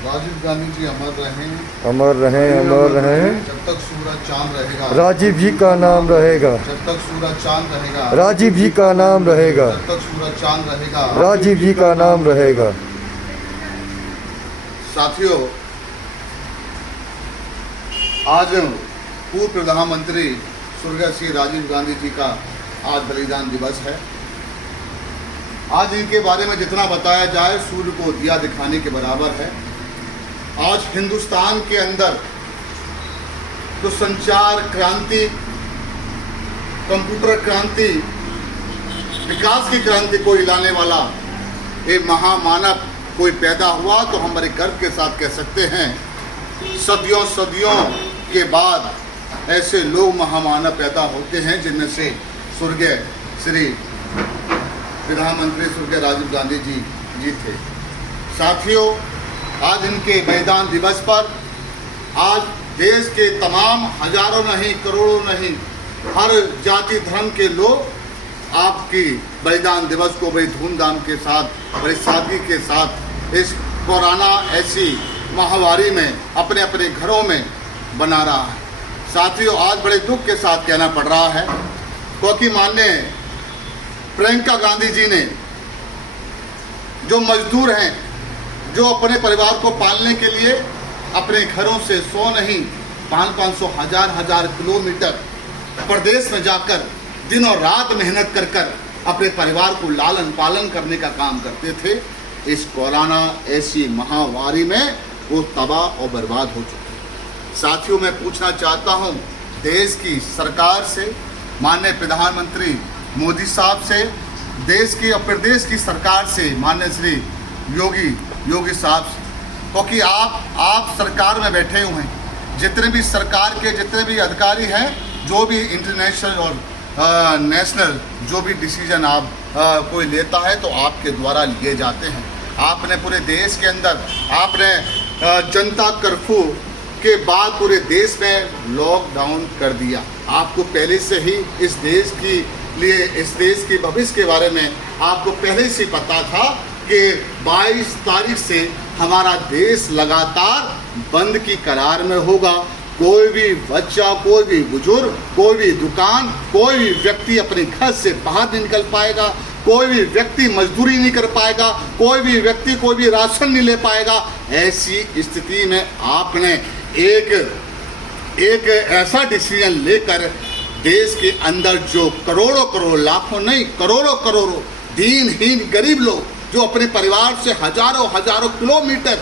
राजीव गांधी जी अमर रहें, अमर रहें, अमर रहें। जब तक सूरज चांद रहेगा, राजीव जी का नाम रहेगा। जब तक सूरज चांद रहेगा, राजीव जी का नाम रहेगा। जब तक सूरज चांद रहेगा, राजीव जी का नाम रहेगा। साथियों, आज पूर्व प्रधानमंत्री स्वर्गीय श्री राजीव गांधी जी का आज बलिदान दिवस है। आज इनके बारे में जितना बताया जाए सूर्य को दिया दिखाने के बराबर है। आज हिंदुस्तान के अंदर तो संचार क्रांति, कंप्यूटर क्रांति, विकास की क्रांति को हिलाने वाला एक महामानव कोई पैदा हुआ तो हम बड़े गर्व के साथ कह सकते हैं, सदियों सदियों के बाद ऐसे लोग महामानव पैदा होते हैं जिनमें से स्वर्गीय श्री प्रधानमंत्री स्वर्गीय राजीव गांधी जी थे। साथियों, आज इनके बलिदान दिवस पर आज देश के तमाम हजारों नहीं, करोड़ों नहीं, हर जाति धर्म के लोग आपकी बलिदान दिवस को बड़ी धूमधाम के साथ, बड़ी सादगी के साथ इस कोरोना ऐसी महामारी में अपने अपने घरों में बना रहा है। साथियों, आज बड़े दुख के साथ कहना पड़ रहा है क्योंकि माननीय प्रियंका गांधी जी ने, जो मजदूर हैं, जो अपने परिवार को पालने के लिए अपने घरों से 100 नहीं 500 हजार किलोमीटर प्रदेश में जाकर दिन और रात मेहनत कर कर अपने परिवार को लालन पालन करने का काम करते थे, इस कोरोना ऐसी महामारी में वो तबाह और बर्बाद हो चुके। साथियों, मैं पूछना चाहता हूँ देश की सरकार से, माननीय प्रधानमंत्री मोदी साहब से, देश की और प्रदेश की सरकार से, माननीय श्री योगी साहब से, क्योंकि आप सरकार में बैठे हुए हैं। जितने भी सरकार के जितने भी अधिकारी हैं, जो भी इंटरनेशनल और नेशनल जो भी डिसीजन आप कोई लेता है तो आपके द्वारा लिए जाते हैं। आपने पूरे देश के अंदर आपने जनता कर्फ्यू के बाद पूरे देश में लॉकडाउन कर दिया। आपको पहले से ही इस देश के भविष्य के बारे में आपको पहले से पता था कि 22 तारीख से हमारा देश लगातार बंद की करार में होगा। कोई भी बच्चा, कोई भी बुजुर्ग, कोई भी दुकान, कोई भी व्यक्ति अपने घर से बाहर नहीं निकल पाएगा, कोई भी व्यक्ति मजदूरी नहीं कर पाएगा, कोई भी व्यक्ति कोई भी राशन नहीं ले पाएगा। ऐसी स्थिति में आपने एक ऐसा डिसीजन लेकर देश के अंदर जो करोड़ों लाखों नहीं करोड़ों दीनहीन गरीब लोग जो अपने परिवार से हजारों किलोमीटर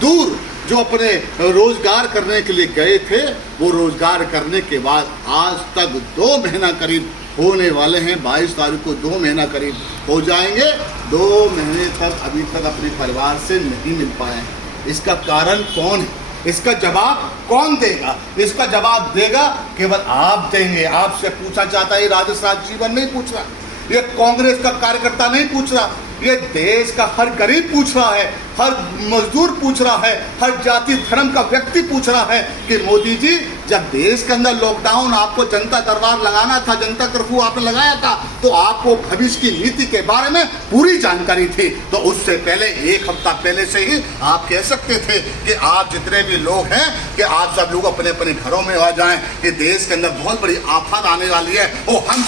दूर जो अपने रोजगार करने के लिए गए थे, वो रोजगार करने के बाद आज तक 2 महीना करीब होने वाले हैं। 22 तारीख को 2 महीना करीब हो जाएंगे। 2 महीने तक अभी तक अपने परिवार से नहीं मिल पाए हैं। इसका कारण कौन है? इसका जवाब कौन देगा? इसका जवाब देगा केवल आप देंगे। आपसे पूछा जाता है, राजस्थान जीवन नहीं पूछ रहा, ये कांग्रेस का कार्यकर्ता नहीं पूछ रहा, ये देश का हर गरीब पूछ रहा है, हर मजदूर पूछ रहा है, हर जाति धर्म का व्यक्ति पूछ रहा है कि मोदी जी, जब देश के अंदर लॉकडाउन आपको जनता दरबार लगाना था, जनता कर्फ्यू आपने लगाया था, तो आपको भविष्य की नीति के बारे में पूरी जानकारी थी। तो उससे पहले 1 हफ्ता पहले से ही आप कह सकते थे कि आप जितने भी लोग हैं कि आप सब लोग अपने अपने घरों में आ जाएं कि देश के अंदर बहुत बड़ी आफत आने वाली है और हम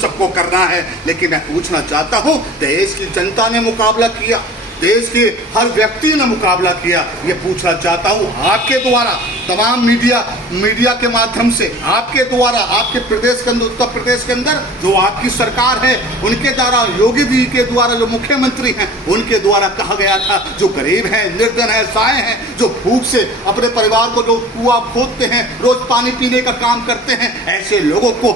सबको करना है। लेकिन मैं पूछना चाहता हूँ, देश की जनता ने मुकाबला किया, देश के हर व्यक्ति ने मुकाबला किया। ये पूछना चाहता हूँ आपके द्वारा, तमाम मीडिया के माध्यम से, आपके द्वारा, आपके प्रदेश के अंदर, उत्तर प्रदेश के अंदर जो आपकी सरकार है, उनके द्वारा, योगी जी के द्वारा, जो मुख्यमंत्री हैं, उनके द्वारा कहा गया था जो गरीब हैं, निर्धन हैं, साए हैं, जो भूख से अपने परिवार को जो कुआं खोदते हैं, रोज पानी पीने का काम करते हैं, ऐसे लोगों को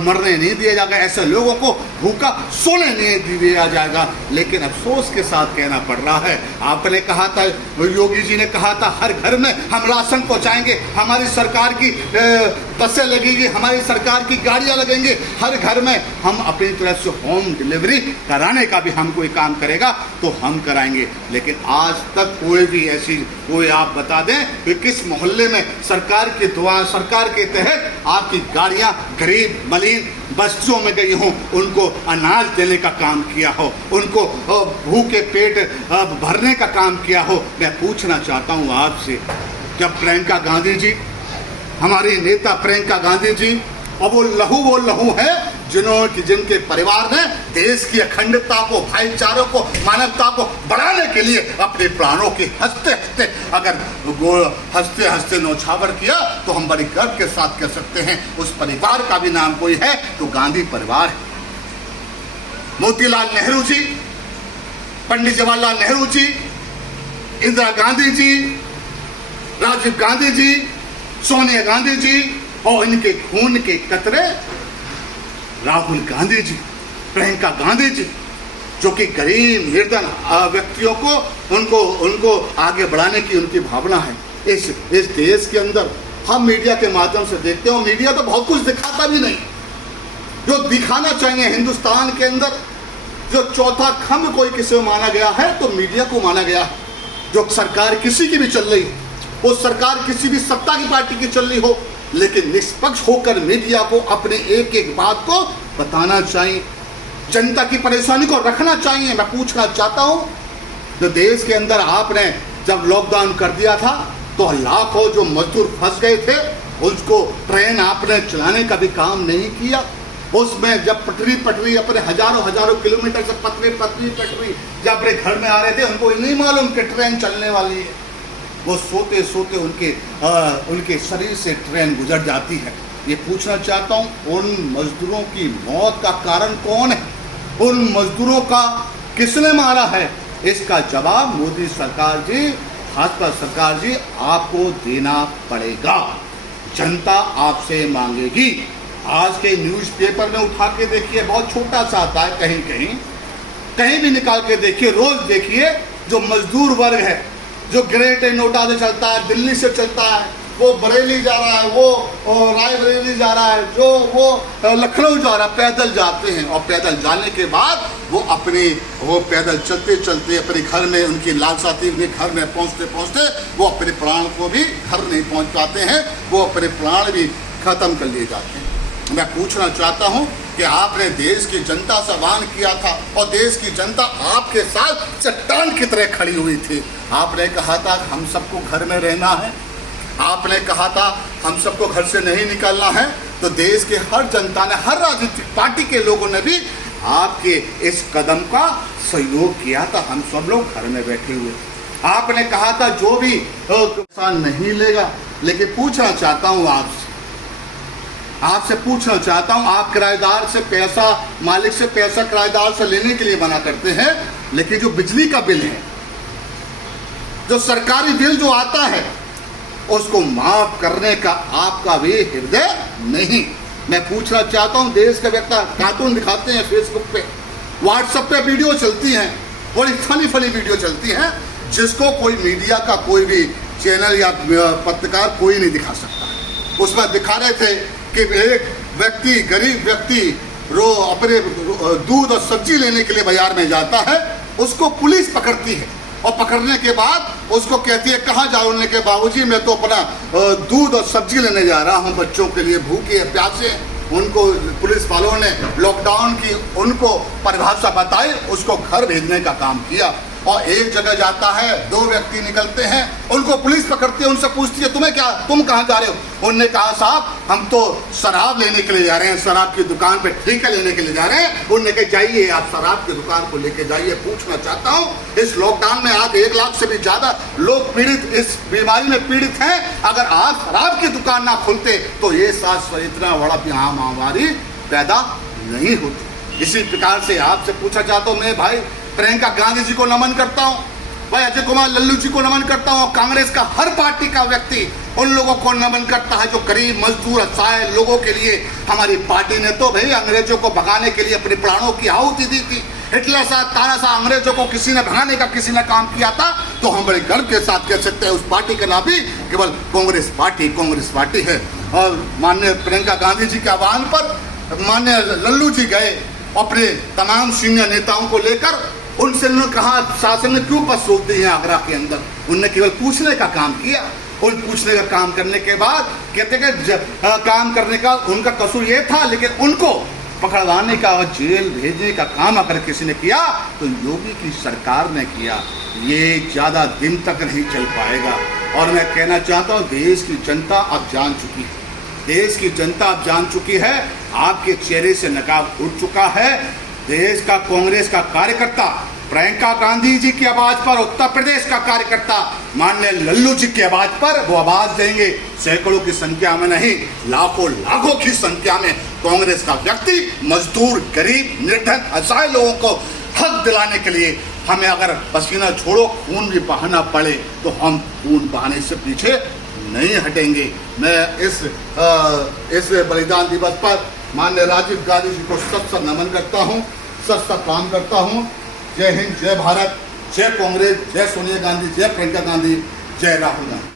मरने नहीं दिया जाएगा, ऐसे लोगों को भूखा सोने नहीं दिया जाएगा। लेकिन अफसोस के साथ कहना पड़ रहा है, आपने कहा था, योगी जी ने कहा था, हर घर में हम राशन पहुंचाएंगे, हमारी सरकार की बसें लगेगी, हमारी सरकार की गाड़ियां लगेंगी, हर घर में हम अपनी तरफ से होम डिलीवरी कराने का भी हम कोई काम करेगा तो हम कराएंगे। लेकिन आज तक कोई भी ऐसी कोई आप बता दें कि किस मोहल्ले में सरकार की दुआ, सरकार के तहत आपकी गाड़ियां गरीब मलिन बस्तियों में गई हों, उनको अनाज देने का काम किया हो, उनको भूखे पेट भरने का काम किया हो। मैं पूछना चाहता हूं आपसे, जब प्रियंका गांधी जी, हमारी नेता प्रियंका गांधी जी, और वो लहू है जिनके परिवार ने देश की अखंडता को, भाईचारों को, मानवता को बढ़ाने के लिए अपने प्राणों के हंसते हंसते नौछावर किया, तो हम बड़ी गर्व के साथ कह सकते हैं उस परिवार का भी नाम कोई है तो गांधी परिवार है। मोतीलाल नेहरू जी, पंडित जवाहरलाल नेहरू जी, इंदिरा गांधी जी, राजीव गांधी जी, सोनिया गांधी जी और इनके खून के कतरे राहुल गांधी जी, प्रियंका गांधी जी, जो कि गरीब निर्धन व्यक्तियों को उनको आगे बढ़ाने की उनकी भावना है। इस देश के अंदर हम मीडिया के माध्यम से देखते हो, मीडिया तो बहुत कुछ दिखाता भी नहीं जो दिखाना चाहिए। हिंदुस्तान के अंदर जो चौथा खंभ कोई किसी को माना गया है तो मीडिया को माना गया है। जो सरकार किसी की भी चल रही हो, वो सरकार किसी भी सत्ता की पार्टी की चल रही हो, लेकिन निष्पक्ष होकर मीडिया को अपने एक एक बात को बताना चाहिए, जनता की परेशानी को रखना चाहिए। मैं पूछना चाहता हूं, जो देश के अंदर आपने जब लॉकडाउन कर दिया था तो लाखों जो मजदूर फंस गए थे, उसको ट्रेन आपने चलाने का भी काम नहीं किया। उसमें जब पटरी अपने हजारों किलोमीटर से पटरी जब अपने घर में आ रहे थे, उनको नहीं मालूम कि ट्रेन चलने वाली है। वो सोते सोते उनके शरीर से ट्रेन गुजर जाती है। ये पूछना चाहता हूँ, उन मजदूरों की मौत का कारण कौन है? उन मजदूरों का किसने मारा है? इसका जवाब मोदी सरकार जी, भाजपा सरकार जी आपको देना पड़ेगा। जनता आपसे मांगेगी। आज के न्यूज़पेपर में उठा के देखिए, बहुत छोटा सा आता है, कहीं भी निकाल के देखिए, रोज देखिए, जो मजदूर वर्ग है, जो ग्रेट नोटा से चलता है, दिल्ली से चलता है, वो बरेली जा रहा है, वो रायबरेली जा रहा है, जो वो लखनऊ जा रहा है, पैदल जाते हैं। और पैदल जाने के बाद वो पैदल चलते चलते अपने घर में, उनकी लालसा थी, उनके घर में पहुँचते पहुँचते वो अपने प्राण को भी घर नहीं पहुँच पाते हैं, वो अपने प्राण भी खत्म कर लिए जाते हैं। मैं पूछना चाहता हूं कि आपने देश की जनता से आह्वान किया था और देश की जनता आपके साथ चट्टान की तरह खड़ी हुई थी। आपने कहा था हम सबको घर में रहना है, आपने कहा था हम सबको घर से नहीं निकलना है। तो देश के हर जनता ने, हर राजनीतिक पार्टी के लोगों ने भी आपके इस कदम का सहयोग किया था। हम सब लोग घर में बैठे हुए, आपने कहा था जो भी किसान नहीं लेगा। लेकिन पूछना चाहता हूँ आपसे पूछना चाहता हूं, आप किराएदार से पैसा, मालिक से पैसा किराएदार से लेने के लिए मना करते हैं, लेकिन जो बिजली का बिल है, जो सरकारी बिल जो आता है, उसको माफ करने का आपका भी हृदय नहीं। मैं पूछना चाहता हूं, देश के व्यक्ति कार्टून दिखाते हैं फेसबुक पे, व्हाट्सएप पे वीडियो चलती हैं, बड़ी फनी वीडियो चलती हैं, जिसको कोई मीडिया का कोई भी चैनल या पत्रकार कोई नहीं दिखा सकता। उसमें दिखा रहे थे कि एक व्यक्ति, गरीब व्यक्ति अपने दूध और सब्जी लेने के लिए बाजार में जाता है, उसको पुलिस पकड़ती है और पकड़ने के बाद उसको कहती है कहाँ जा रहे के, बाबूजी मैं तो अपना दूध और सब्जी लेने जा रहा हूँ, बच्चों के लिए भूखे प्यासे। उनको पुलिस वालों ने लॉकडाउन की उनको परिभाषा बताई, उसको घर भेजने का काम किया। और एक जगह जाता है, दो व्यक्ति निकलते हैं, उनको पुलिस पकड़ती है, उनसे पूछती है तुम कहाँ जा रहे हो? उन्होंने कहा साहब हम तो शराब लेने के लिए जा रहे हैं, शराब की दुकान पे ठेका लेने के लिए जा रहे हैं। उन्होंने कहा जाइए आप शराब की दुकान को लेके जाइए। पूछना चाहता हूँ, इस लॉकडाउन में आज 1 लाख से भी ज्यादा लोग पीड़ित, इस बीमारी में पीड़ित हैं। अगर आज शराब की दुकान ना खुलते तो ये इतना बड़ा महामारी पैदा नहीं होती। इसी प्रकार से आपसे पूछा चाहता हूँ, मैं भाई प्रियंका गांधी जी को नमन करता हूं, भाई अजय कुमार लल्लू जी को नमन करता हूं, कांग्रेस का हर पार्टी का व्यक्ति उन लोगों को नमन करता है जो गरीब मजदूर असहाय लोगों के लिए। हमारी पार्टी ने तो भाई अंग्रेजों को भगाने के लिए अपने प्राणों की आहुति दी थी। हिटलर सा तानाशाह अंग्रेजों को किसी ने भगाने का किसी ने काम किया था, तो हम बड़े गर्व के साथ कह सकते हैं उस पार्टी का नाम भी केवल कांग्रेस पार्टी है। और माननीय प्रियंका गांधी जी के आह्वान पर माननीय लल्लू जी गए अपने तमाम सीनियर नेताओं को लेकर, उनसे उन्होंने कहा शासन ने क्यों बस रोक दी है आगरा के अंदर। उनने केवल पूछने का काम किया। उन पूछने का काम करने के बाद कहते कि काम करने का उनका कसूर ये था, लेकिन उनको पकड़वाने का और जेल भेजने का काम अगर किसी ने किया तो योगी की सरकार ने किया। ये ज़्यादा दिन तक नहीं चल पाएगा। और मैं कहना चाहता हूँ देश की जनता अब जान चुकी है, देश की जनता अब जान चुकी है, आपके चेहरे से नकाब उठ चुका है। देश का कांग्रेस का कार्यकर्ता प्रियंका गांधी जी की आवाज पर, उत्तर प्रदेश का कार्यकर्ता माननीय लल्लू जी की आवाज पर वो आवाज देंगे। सैकड़ों की संख्या में नहीं, लाखों की संख्या में कांग्रेस का व्यक्ति मजदूर, गरीब, निर्धन, असहाय लोगों को हक दिलाने के लिए हमें अगर पसीना छोड़ो खून भी बहाना पड़े तो हम खून बहाने से पीछे नहीं हटेंगे। मैं इस बलिदान दिवस पर माननीय राजीव गांधी जी को सत नमन करता हूँ, सत प्रणाम करता हूँ। जय हिंद, जय भारत, जय कांग्रेस, जय सोनिया गांधी, जय प्रियंका गांधी, जय राहुल गांधी।